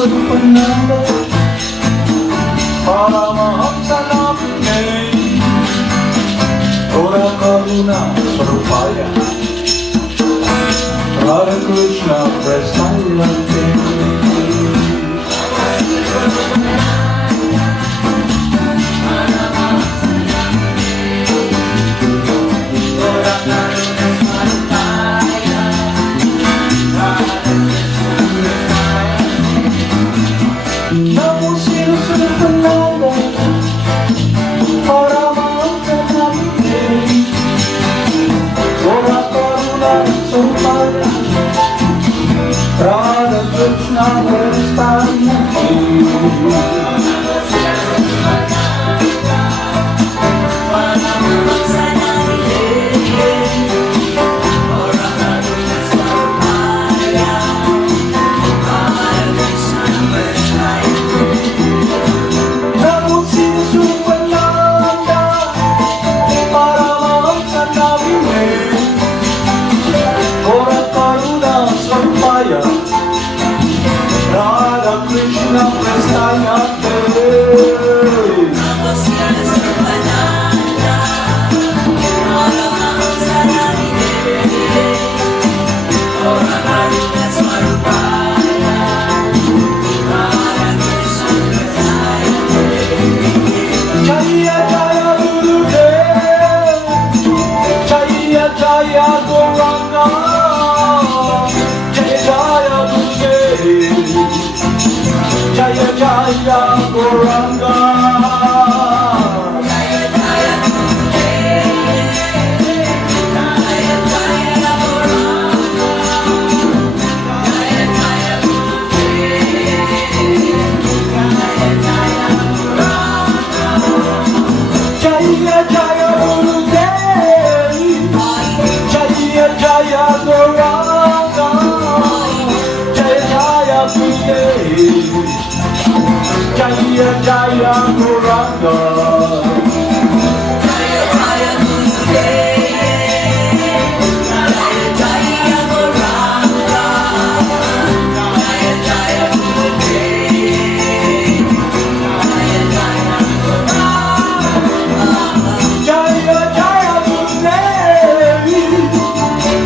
Siddhaswarupananda, Paramahamsa namine, Ora Karuna Swarupaya, Radha Krishna Prasannate. Namo Siddhaswarupananda, Paramahamsa namine, Ora Karuna Swarupaya, Radha Krishna Prasannate. Radha Krishna Prasannate. Namo Siddhaswarupananda, Paramahamsa namine, Ora Karuna Swarupaya, Radha Krishna Prasannate. Jaya Jaya Gurudev, Jaya Jaya Gauranga, Jaya Jaya Jaya Jaya Gauranga, Jaya Jaya Jaya Jaya Gauranga, Jaya Jaya Jaya Jaya Gurudev, Jaya Jaya Gauranga, Jaya Jaya Gurudev, Jaya Jaya Gauranga, Jaya Jaya Gurudev, Jaya Jaya Gauranga, Jaya Jaya Gurudev,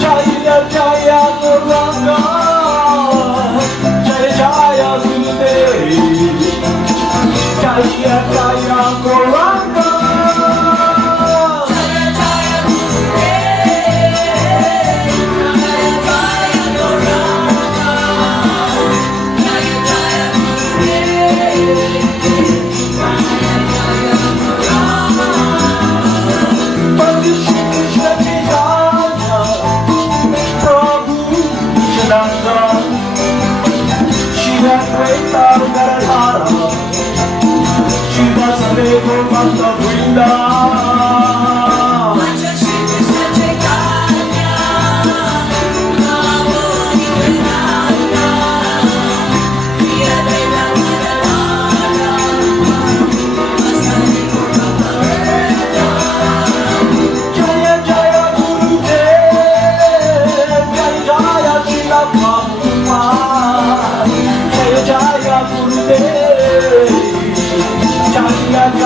Jaya Jaya Gauranga, Jaya Jaya Gurudev, Jaya Jaya Gauranga, Jaya Jaya Gurudev, Jaya Jaya Gauranga, Jaya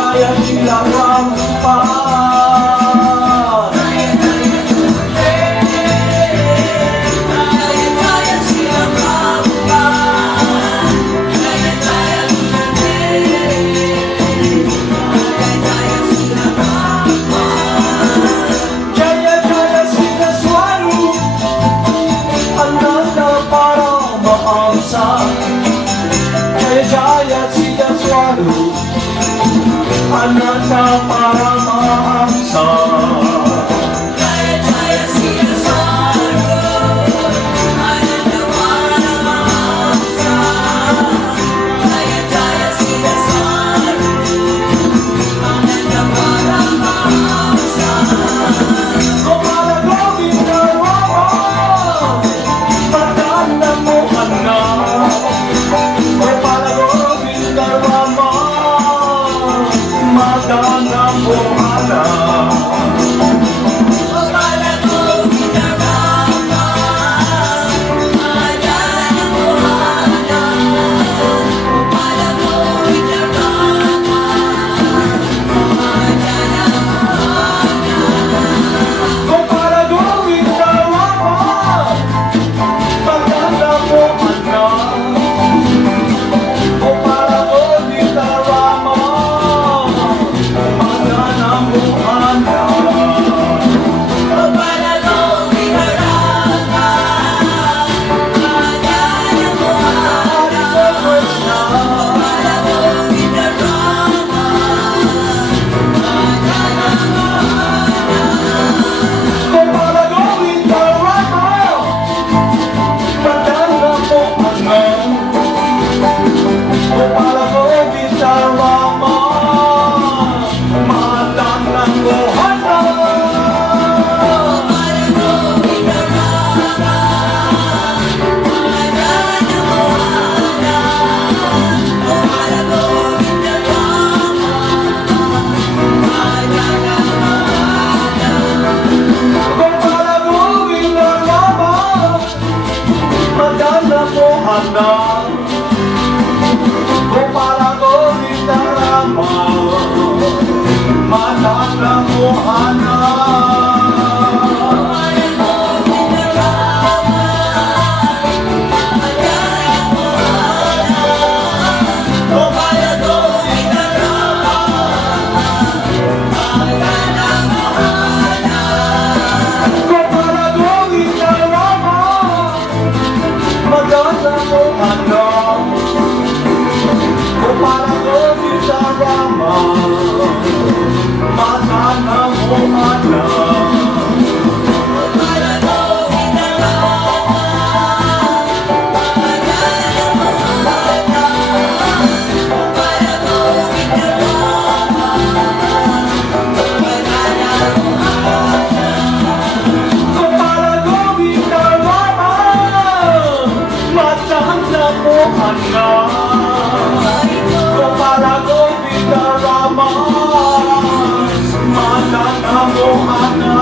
Jaya Paramahamsa, Jaya Jaya Siddhaswarupananda, Paramahamsa, Jaya Jaya Siddhaswarupananda, Paramahamsa, Jaya Jaya Siddhaswarupananda, Paramahamsa. Gopala Govinda Rama, Madana Mohana, Gopala Govinda Rama, Madana Mohana. Mohana. Madana Mohana. Gopala Govinda Rama, Madana Mohana. Gopala Govinda Rama, Hare Krishna, Hare Krishna, Hare Krishna. Gopala Govinda Rama, Madana Mohana.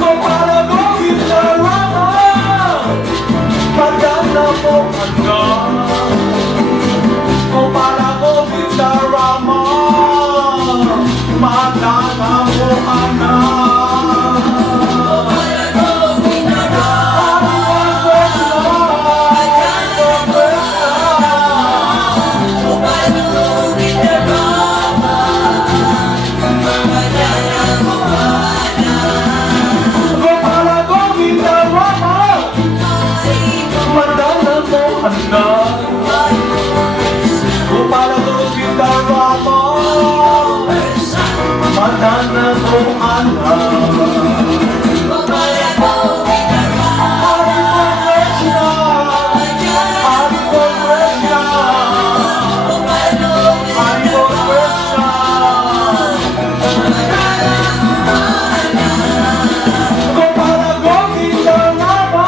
Gopala Govinda Rama, Madana Mohana. Gopala Govinda Rama, Madana Mohana. Gopala Govinda Rama, Madana Mohana. Gopala Govinda Rama, Madana Mohana. Gopala Govinda Rama, Madana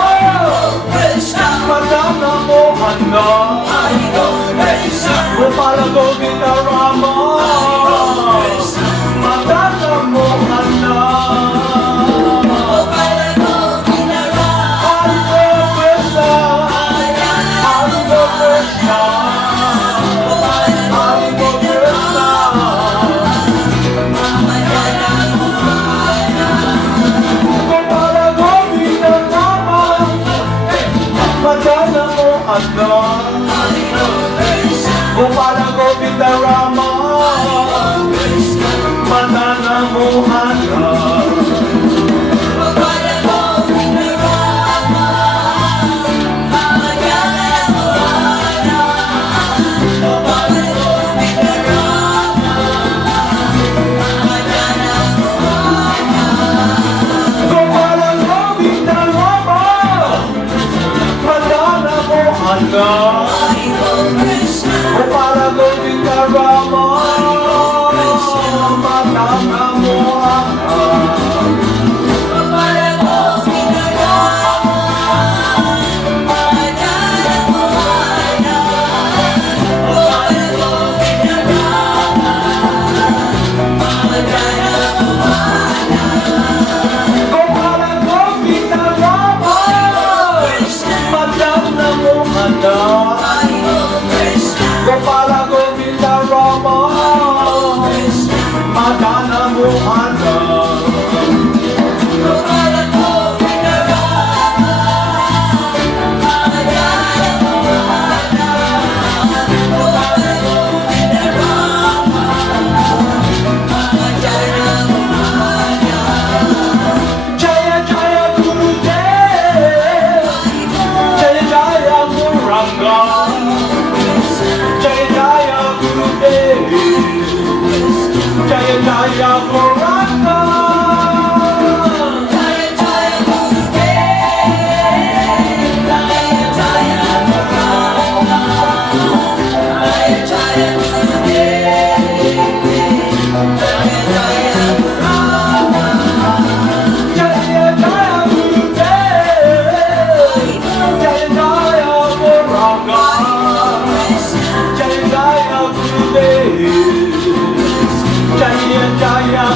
Mohana. Gopala Govinda Rama, Madana Mohana. Gopala Govinda Rama, Madana Mohana. Gopala Govinda Rama, Madana Mohana. Gopala Govinda Rama, Madana Mohana. Gopala Govinda Rama, Madana Mohana. Gopala Govinda Rama, Madana Mohana. Jaya Jaya Gurudev, Jaya Jaya Guranga. Jaya Jaya Gurudev, Jaya Jaya Goranga. Jaya Jaya Gurudev, Jaya Jaya Goranga. Jaya Jaya Gurudev, Jaya Jaya Goranga. Jaya Jaya Gurudev, Jaya Jaya Goranga. Jaya Jaya Gurudev, Jaya Jaya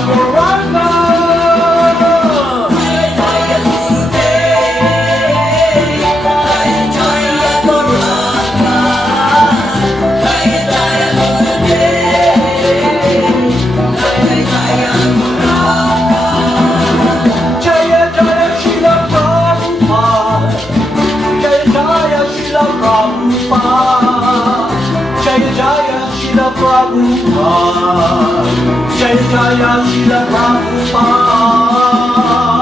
Jaya Jaya Srila Prabhupada.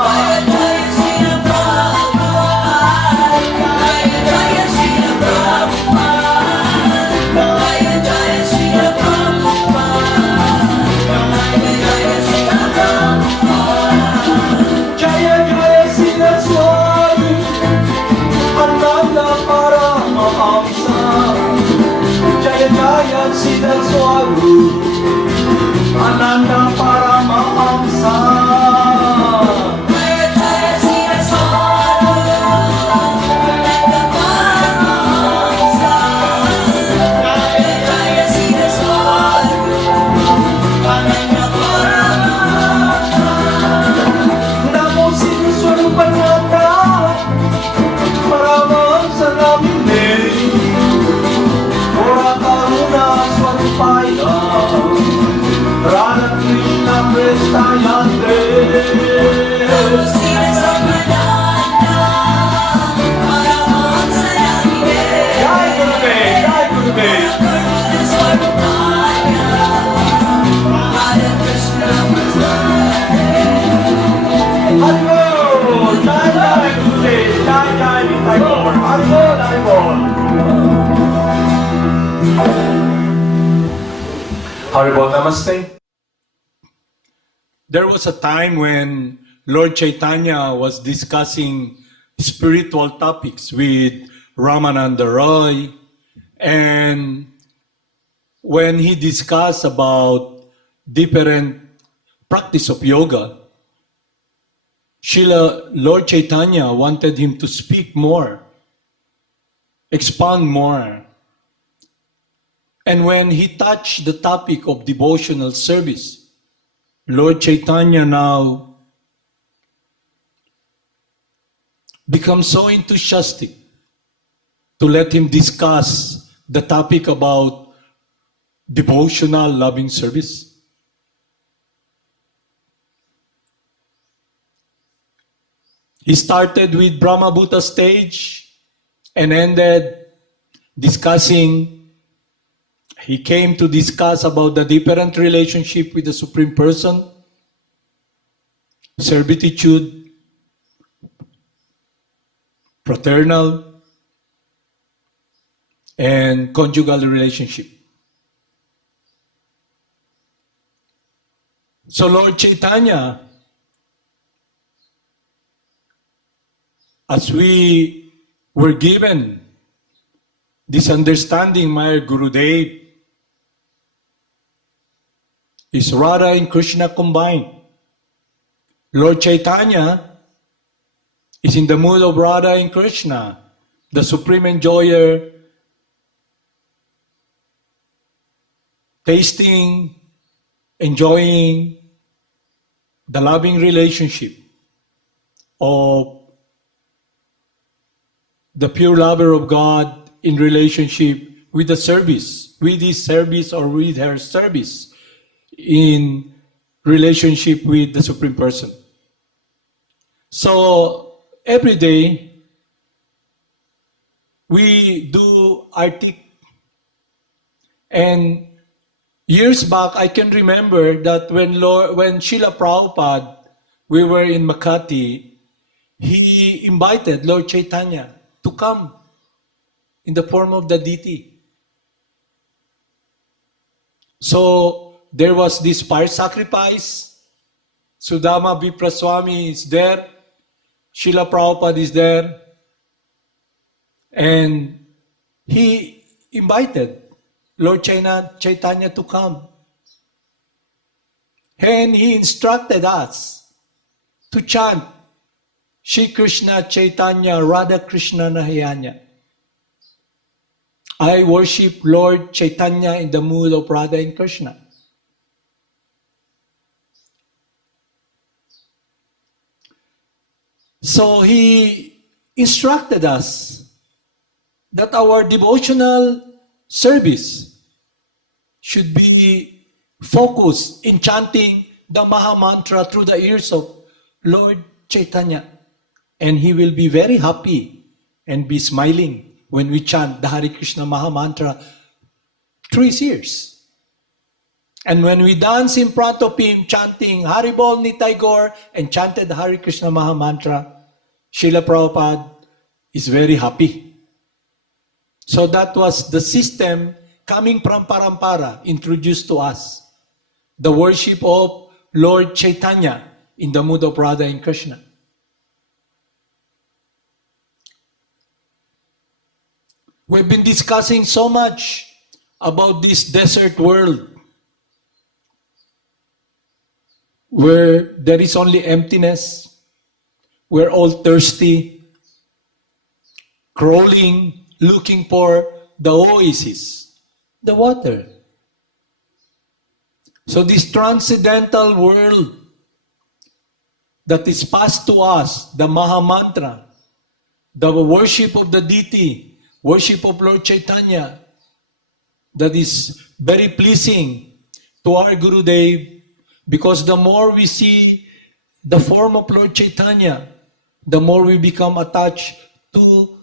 Jaya Jaya Srila Prabhupada. Jaya Jaya Srila Prabhupada. Jaya Jaya Srila Prabhupada. Jaya Jaya Srila Siddhaswarupananda Paramahamsa. Jaya Jaya Siddhaswarupananda Paramahamsa. Jaya Jaya Siddhaswarupananda Paramahamsa. Jaya Jaya Siddhaswarupananda Paramahamsa. Namo Siddhaswarupananda Paramahamsa Namine. Ora Karuna Swarupaya Radha Krishna Prestayante. Namo Siddhaswarupananda Paramahamsa Namine. Jai Gurudev, Jai Gurudev. Karuna Swarupaya Radha Krishna Prestayante. Haribo, Jai Jai Gurudev, Jai Jai Nitai Gaur. Haribo, Haribo. Haribo, Namaste. There was a time when Lord Chaitanya was discussing spiritual topics with Ramananda Roy, and when he discussed about different practice of yoga, Lord Chaitanya wanted him to speak more, expand more. And when he touched the topic of devotional service, Lord Chaitanya now becomes so enthusiastic to let him discuss the topic about devotional loving service. He started with Brahma Bhuta stage and ended discussing. He came to discuss about the different relationship with the Supreme Person, servitude, fraternal, and conjugal relationship. So Lord Chaitanya, as we were given this understanding, my Gurudev, is Radha and Krishna combined. Lord Chaitanya is in the mood of Radha and Krishna, the supreme enjoyer, tasting, enjoying the loving relationship of the pure lover of God in relationship with the service, with his service or with her service, in relationship with the Supreme Person. So every day we do artik, and years back I can remember that when Srila Prabhupada, we were in Makati, he invited Lord Chaitanya to come in the form of the deity. So there was this fire sacrifice. Sudama Vipraswamy is there. Srila Prabhupada is there. And he invited Lord Chaitanya to come. And he instructed us to chant Shri Krishna Chaitanya Radha Krishna Nahayanya. I worship Lord Chaitanya in the mood of Radha and Krishna. So he instructed us that our devotional service should be focused in chanting the Maha Mantra through the ears of Lord Chaitanya. And he will be very happy and be smiling when we chant the Hare Krishna Maha Mantra through his ears. And when we dance in front of him, chanting Haribol Nitai Gaur and chanted Hare Krishna Maha Mantra, Srila Prabhupada is very happy. So that was the system coming from Parampara, introduced to us. The worship of Lord Chaitanya in the mood of Radha and Krishna. We've been discussing so much about this desert world where there is only emptiness, we're all thirsty, crawling, looking for the oasis, the water. So this transcendental world that is passed to us, the Maha Mantra, the worship of the deity, worship of Lord Chaitanya, that is very pleasing to our Gurudev, because the more we see the form of Lord Chaitanya, the more we become attached to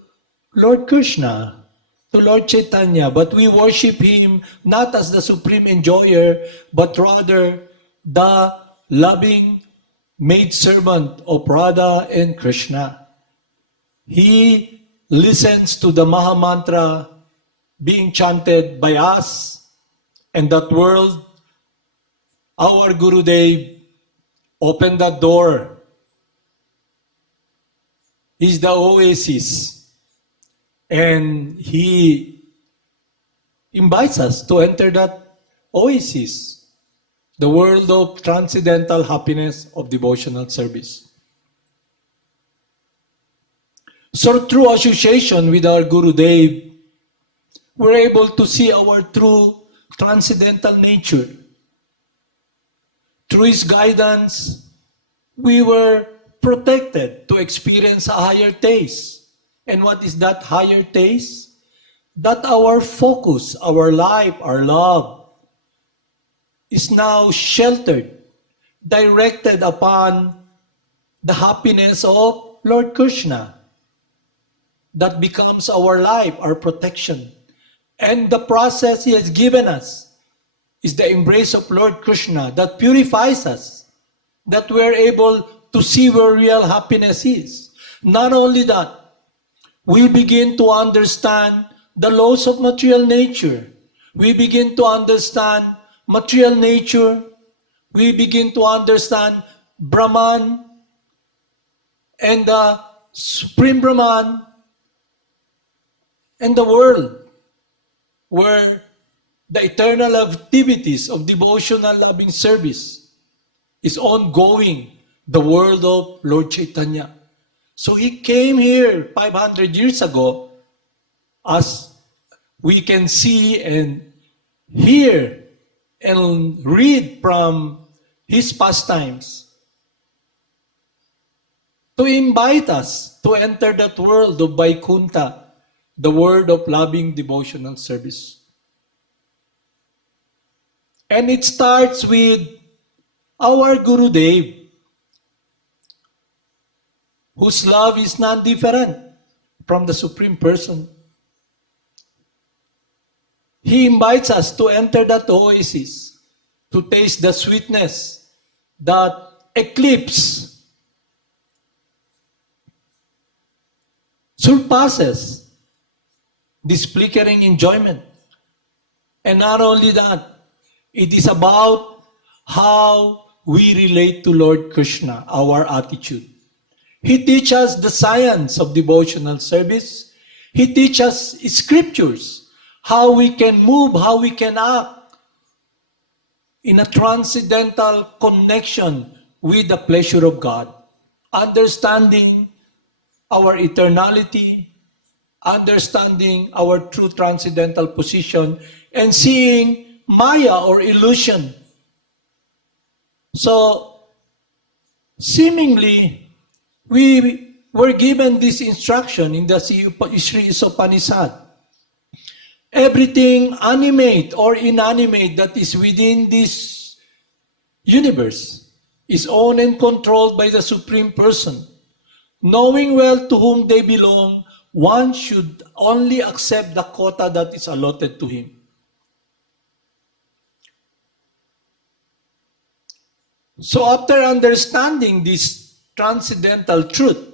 Lord Krishna, to Lord Chaitanya. But we worship Him not as the supreme enjoyer, but rather the loving maidservant of Radha and Krishna. He listens to the Maha Mantra being chanted by us, and that world, our Gurudev opened that door. He's the oasis, and he invites us to enter that oasis, the world of transcendental happiness of devotional service. So through association with our Gurudev, we're able to see our true transcendental nature. Through His guidance, we were protected to experience a higher taste. And what is that higher taste? That our focus, our life, our love is now sheltered, directed upon the happiness of Lord Krishna. That becomes our life, our protection. And the process He has given us is the embrace of Lord Krishna that purifies us, that we're able to see where real happiness is. Not only that, we begin to understand the laws of material nature. We begin to understand material nature. We begin to understand Brahman and the Supreme Brahman and the world, where the eternal activities of devotional loving service is ongoing, the world of Lord Chaitanya. So He came here 500 years ago, as we can see and hear and read from His pastimes, to invite us to enter that world of Vaikuntha, the world of loving devotional service. And it starts with our Gurudev, whose love is non-different from the Supreme Person. He invites us to enter that oasis, to taste the sweetness that surpasses this flickering enjoyment. And not only that, it is about how we relate to Lord Krishna, our attitude. He teaches us the science of devotional service. He teaches us scriptures, how we can move, how we can act in a transcendental connection with the pleasure of God, understanding our eternality, understanding our true transcendental position, and seeing Maya or illusion. So, seemingly, we were given this instruction in the Sri Upanishad. Everything animate or inanimate that is within this universe is owned and controlled by the Supreme Person. Knowing well to whom they belong, one should only accept the quota that is allotted to him. So after understanding this transcendental truth,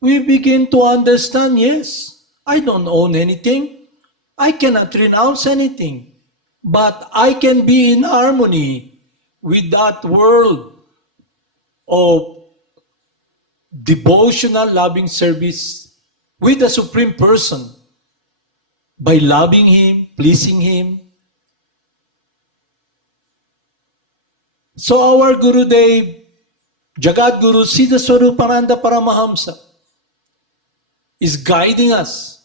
we begin to understand, yes, I don't own anything. I cannot renounce anything. But I can be in harmony with that world of devotional loving service with the Supreme Person by loving Him, pleasing Him. So our Gurudev, Jagad Guru Siddhaswarupananda Paramahamsa, is guiding us.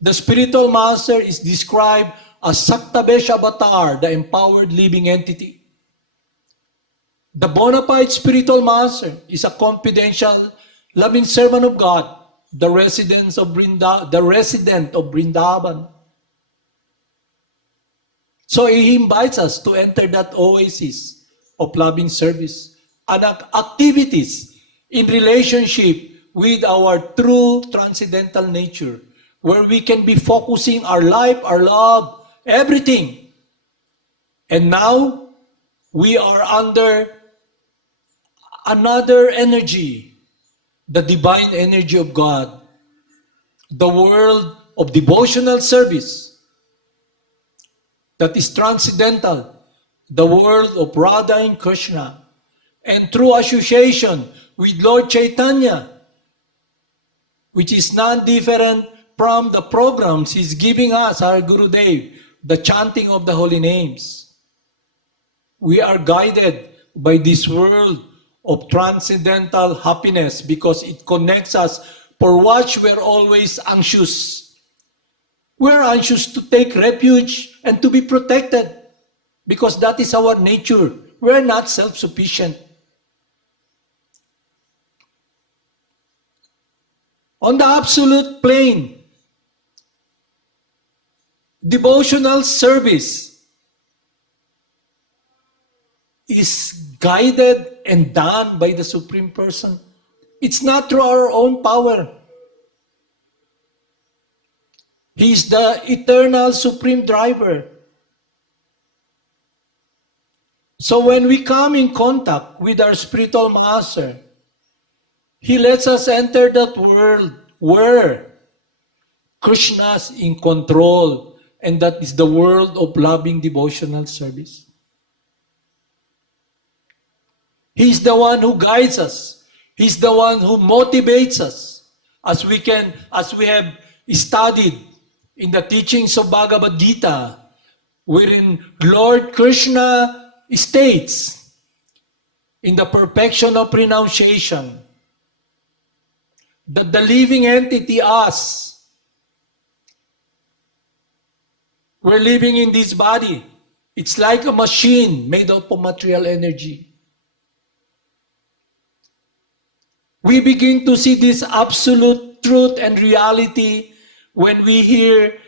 The spiritual master is described as Saktabesh Avatar, the empowered living entity. The bona fide spiritual master is a confidential, loving servant of God, the resident of Vrindavan. So he invites us to enter that oasis of loving service and activities in relationship with our true transcendental nature, where we can be focusing our life, our love, everything. And now we are under another energy, the divine energy of God, the world of devotional service that is transcendental, the world of Radha and Krishna. And through association with Lord Chaitanya, which is non-different from the programs He's giving us, our Gurudev, the chanting of the holy names. We are guided by this world of transcendental happiness because it connects us for which we're always anxious. We're anxious to take refuge and to be protected because that is our nature. We're not self-sufficient. On the absolute plane, devotional service is guided and done by the Supreme Person. It's not through our own power. He is the eternal Supreme Driver. So when we come in contact with our spiritual master, He lets us enter that world where Krishna's in control, and that is the world of loving devotional service. He's the one who guides us. He's the one who motivates us, as we have studied in the teachings of Bhagavad Gita, wherein Lord Krishna states in the perfection of renunciation that the living entity, us, we're living in this body. It's like a machine made up of material energy. We begin to see this absolute truth and reality when we hear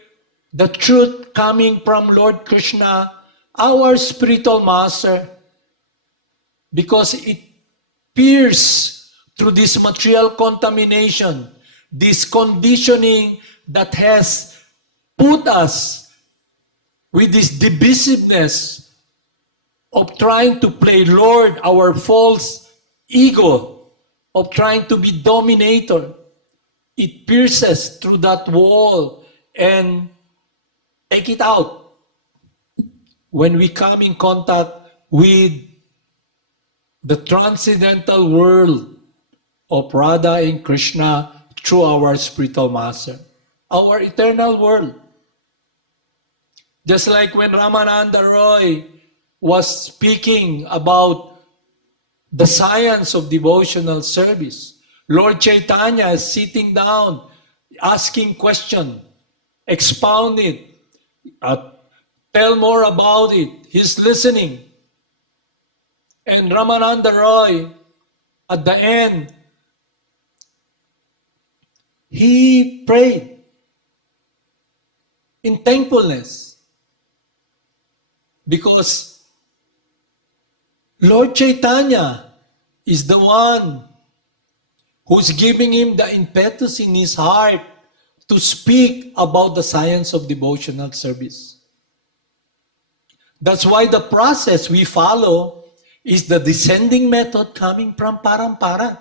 the truth coming from Lord Krishna, our spiritual master, because it pierces through this material contamination, this conditioning that has put us with this divisiveness of trying to play Lord, our false ego, of trying to be dominator. It pierces through that wall and take it out when we come in contact with the transcendental world of Radha and Krishna through our spiritual master, our eternal world. Just like when Ramananda Roy was speaking about the science of devotional service, Lord Chaitanya is sitting down, asking question, expound it, tell more about it. He's listening. And Ramananda Roy, at the end, he prayed in thankfulness because Lord Chaitanya is the one who's giving him the impetus in his heart to speak about the science of devotional service. That's why the process we follow is the descending method coming from Parampara,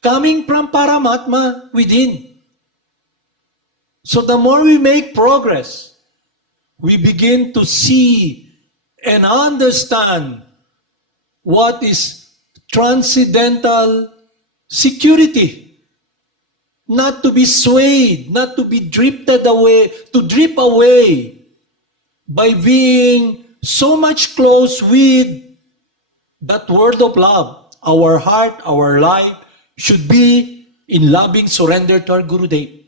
coming from Paramatma within. So the more we make progress, we begin to see and understand what is transcendental security. Not to be swayed, not to be drifted away, to drip away by being so much close with that word of love. Our heart, our life should be in loving surrender to our Gurudev.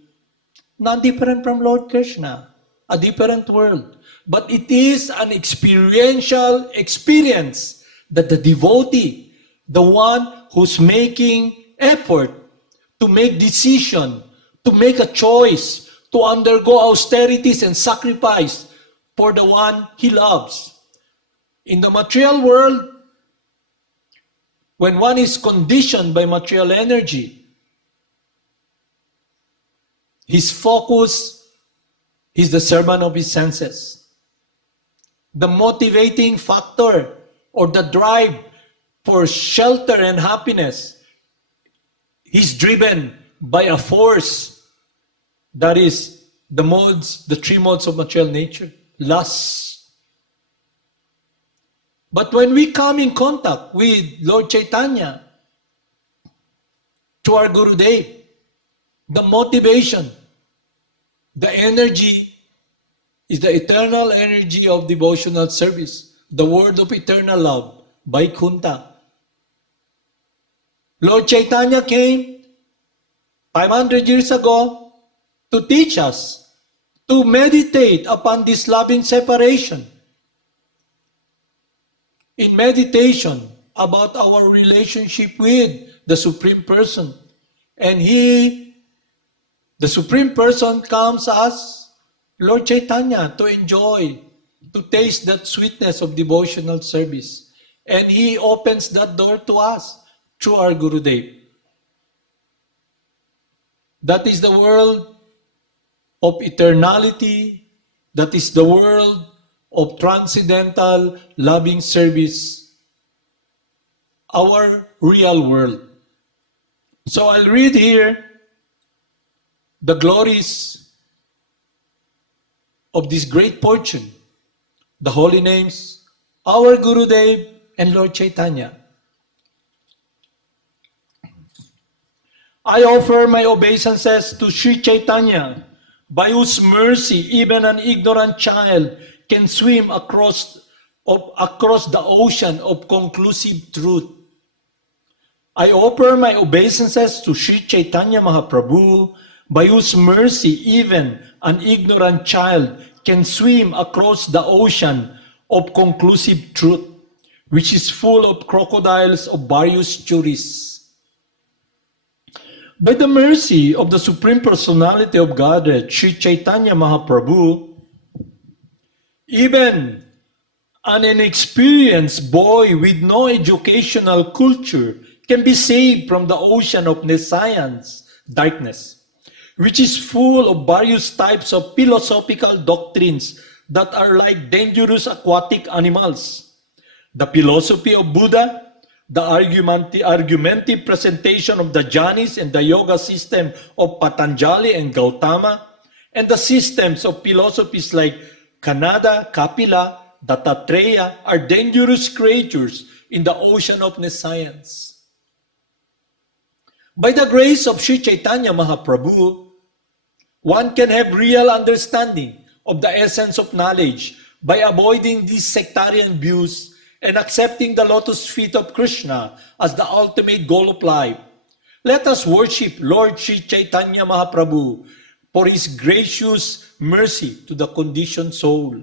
Not different from Lord Krishna, a different world. But it is an experiential experience that the devotee, the one who's making effort to make decision, to make a choice, to undergo austerities and sacrifice for the one he loves. In the material world, when one is conditioned by material energy, his focus is the servant of his senses. The motivating factor or the drive for shelter and happiness is driven by a force that is the three modes of material nature, lust. But when we come in contact with Lord Chaitanya, to our Gurudev, the motivation, the energy is the eternal energy of devotional service, the word of eternal love, Vaikuntha. Lord Chaitanya came 500 years ago to teach us to meditate upon this loving separation. In meditation about our relationship with the Supreme Person. And the Supreme Person comes as Lord Chaitanya to enjoy, to taste that sweetness of devotional service. And He opens that door to us through our Gurudev. That is the world of eternality. That is the world of transcendental loving service. Our real world. So I'll read here the glories of this great fortune, the holy names, our Gurudev and Lord Chaitanya. I offer my obeisances to Sri Chaitanya, by whose mercy even an ignorant child can swim across the ocean of conclusive truth. I offer my obeisances to Sri Chaitanya Mahaprabhu, by whose mercy even an ignorant child can swim across the ocean of conclusive truth, which is full of crocodiles of various juries. By the mercy of the Supreme Personality of Godhead, Sri Chaitanya Mahaprabhu, even an inexperienced boy with no educational culture can be saved from the ocean of nescience, darkness, which is full of various types of philosophical doctrines that are like dangerous aquatic animals. The philosophy of Buddha, the argumentative presentation of the jhanis and the yoga system of Patanjali and Gautama, and the systems of philosophies like Kanada, Kapila, Dattatreya are dangerous creatures in the ocean of nescience. By the grace of Sri Chaitanya Mahaprabhu, one can have real understanding of the essence of knowledge by avoiding these sectarian views and accepting the lotus feet of Krishna as the ultimate goal of life. Let us worship Lord Sri Chaitanya Mahaprabhu for His gracious mercy to the conditioned soul.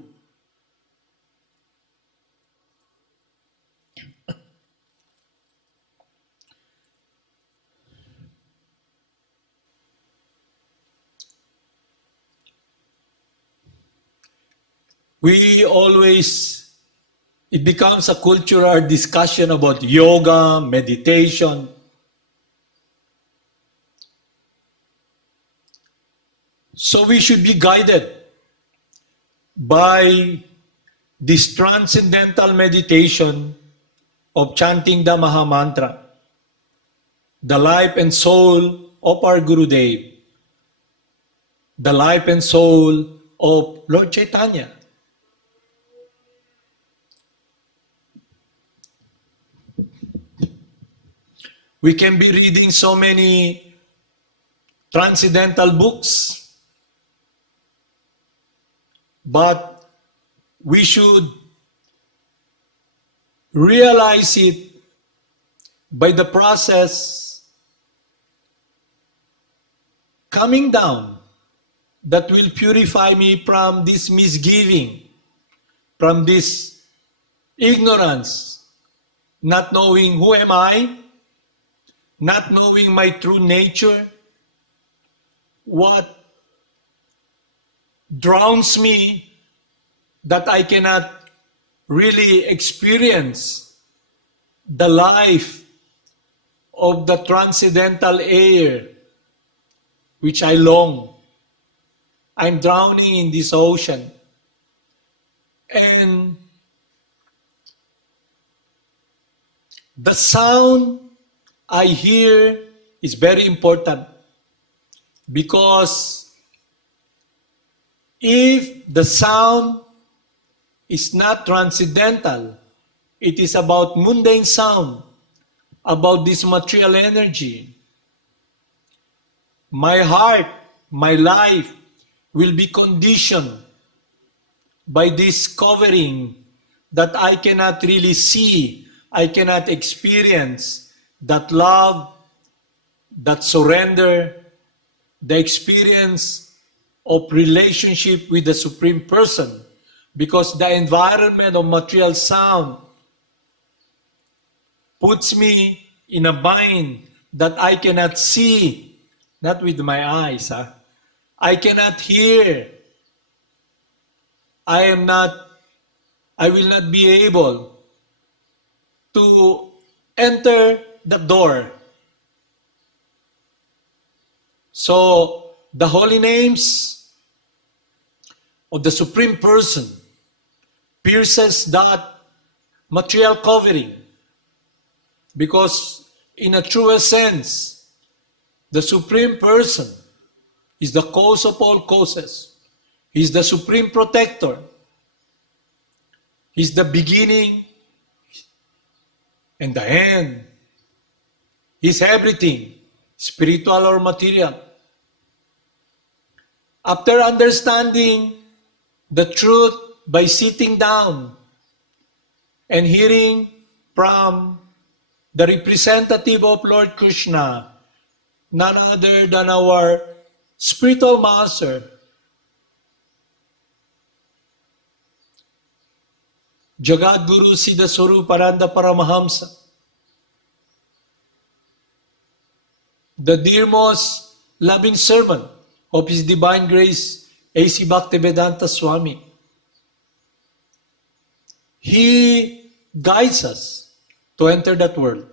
It becomes a cultural discussion about yoga, meditation. So we should be guided by this transcendental meditation of chanting the Maha Mantra, the life and soul of our Gurudev, the life and soul of Lord Chaitanya. We can be reading so many transcendental books, but we should realize it by the process coming down that will purify me from this misgiving, from this ignorance, not knowing who am I, not knowing my true nature, what drowns me that I cannot really experience the life of the transcendental air which I long. I'm drowning in this ocean. And the sound I hear is very important, because if the sound is not transcendental, it is about mundane sound, about this material energy, my heart, my life will be conditioned by this covering that I cannot really see, I cannot experience that love, that surrender, the experience of relationship with the Supreme Person, because the environment of material sound puts me in a mind that I cannot see, not with my eyes, I cannot hear, I will not be able to enter the door. So the holy names of the Supreme Person pierces that material covering, because in a truer sense, the Supreme Person is the cause of all causes. He's the Supreme Protector. He's the beginning and the end. He's everything, spiritual or material. After understanding the truth by sitting down and hearing from the representative of Lord Krishna, none other than our spiritual master, Jagad Guru Siddhaswarupananda Paramahamsa, the dear most loving servant of His Divine Grace, A.C. Bhaktivedanta Swami. He guides us to enter that world.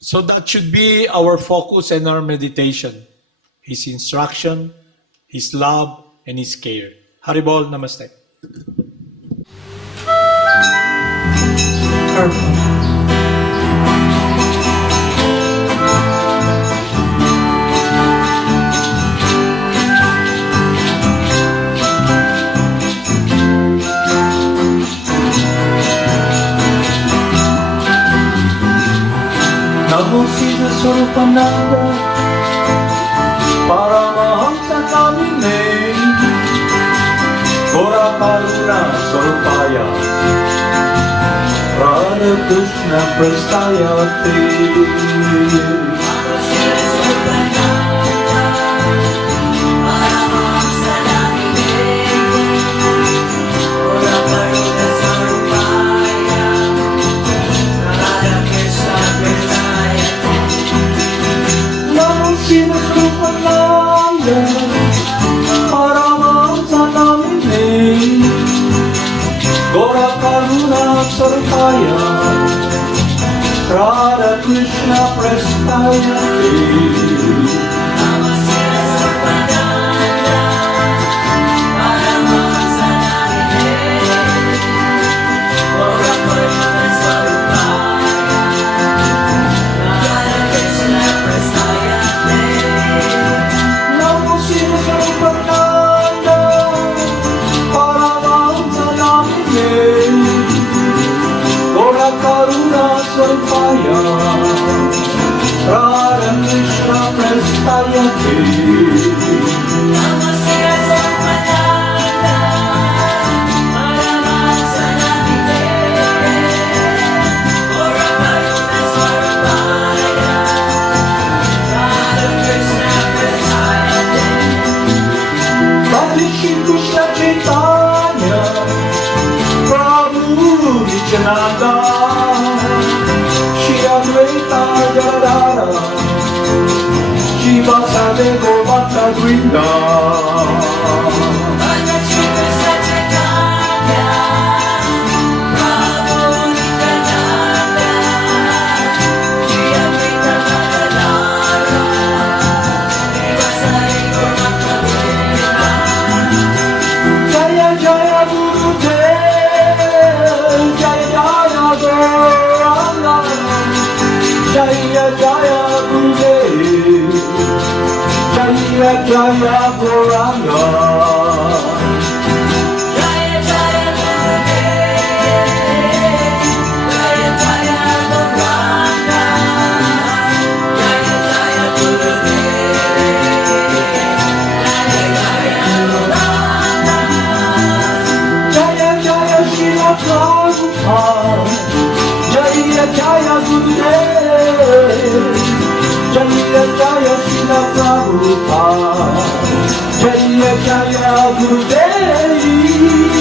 So that should be our focus and our meditation. His instruction, His love, and His care. Haribol, Namaste. Purple. Namo Siddhaswarupananda, Paramahamsa Kamine, Gora Karuna Sarupaya, Radha Krishna Prastaya Te. Gora Karuna Sarupaya, Radha Krishna Prastaya Te. Nityananda, Shri Advaita Gadadhara, Shiva Sade Govata Vrinda. Jaya Jaya Gurudev, Jaya Jaya Gauranga, Jaya Jaya Gurudev, Jaya Jaya Gauranga. Jaya Jaya Srila Prabhupada, Jaya Jaya Gurudev, Jaya Jaya Srila Prabhupada, Jaya Jaya Gurudev.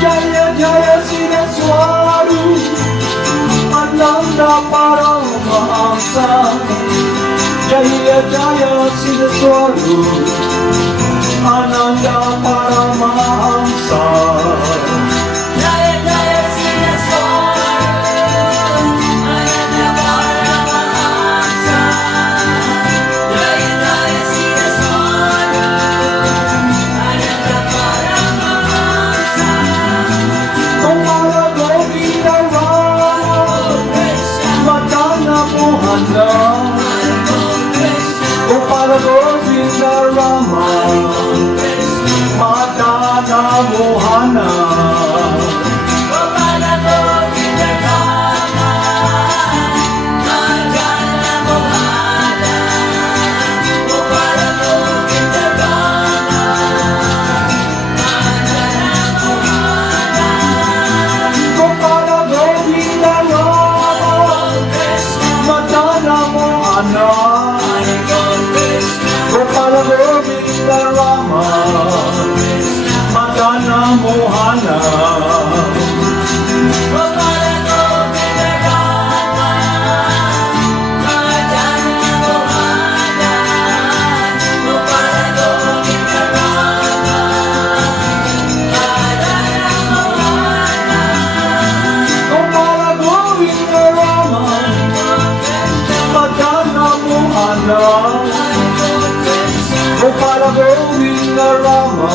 Jaya Jaya Siddhaswarupananda Paramahamsa, Jaya Jaya Siddhaswarupananda Paramahamsa. Gopala Govinda Rama, Madana Mohana, Gopala Govinda Rama, Madana Mohana. Gopala Govinda Rama, Madana Mohana, Gopala Govinda Rama, Madana Mohana. Gopala Govinda Rama, Madana Mohana, Gopala Govinda Rama,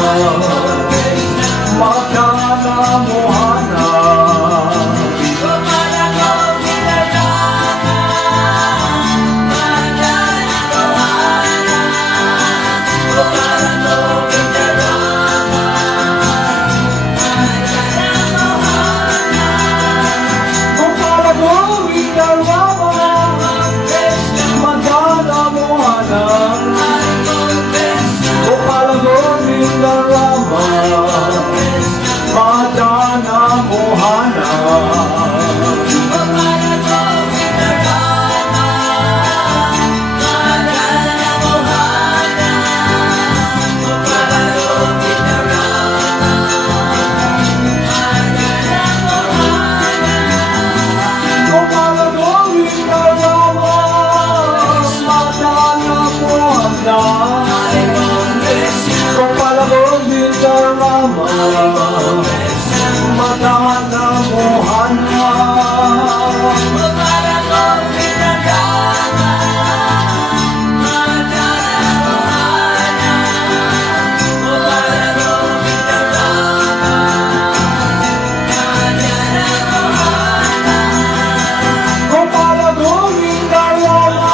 Madana Mohana. Gopala Govinda Rama, Madana Mohana, Gopala Govinda Rama, Madana Mohana. Gopala Govinda Rama, Madana Mohana, Gopala Govinda Rama, Madana Mohana. Gopala Govinda Rama,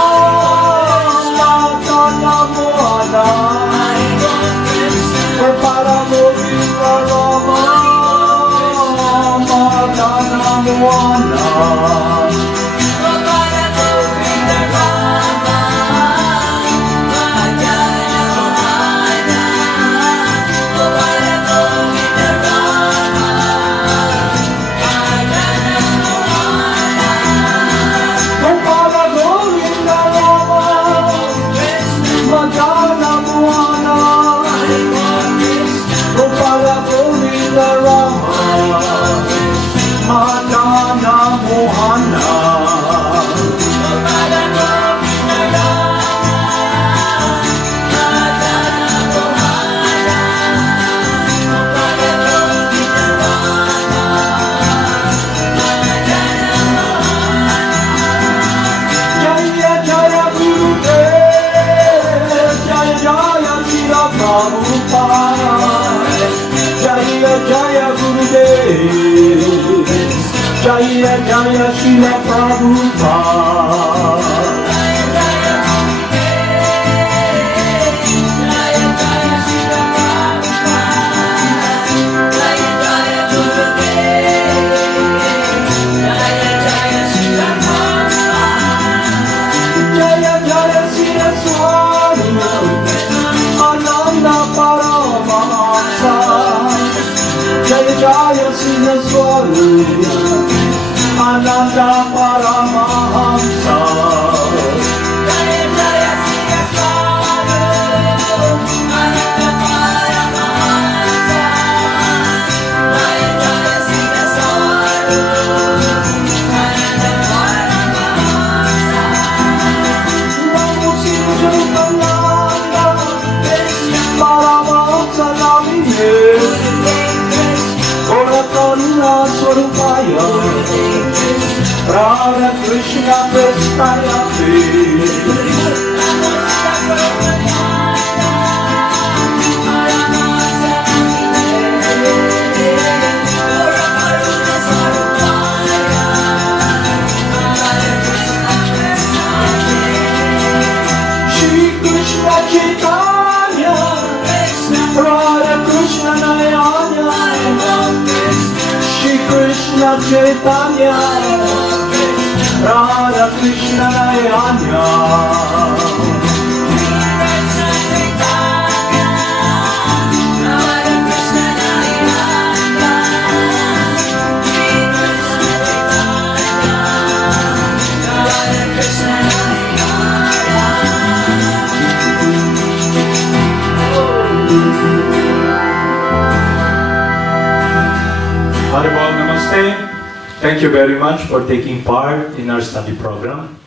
Madana Mohana, Gopala Govinda Rama, Madana Mohana. Siddhaswarupananda, Jaya Jaya Gurudev, Jaya Jaya Srila Prabhupada. Jaya Jaya Siddhaswarupananda Paramahamsa, Jaya Jaya Siddhaswarupananda Paramahamsa. Namo Siddhaswarupananda Paramahamsa Namine, Ora Karuna Swarupaya, Radha Krishna Prestaya Te. Shri Krishna Chaitanya, Radha Krishna Nayana, Shri Krishna Chaitanya, Radha Krishna Nayana. Haribol Namaste. Thank you very much for taking part in our study program.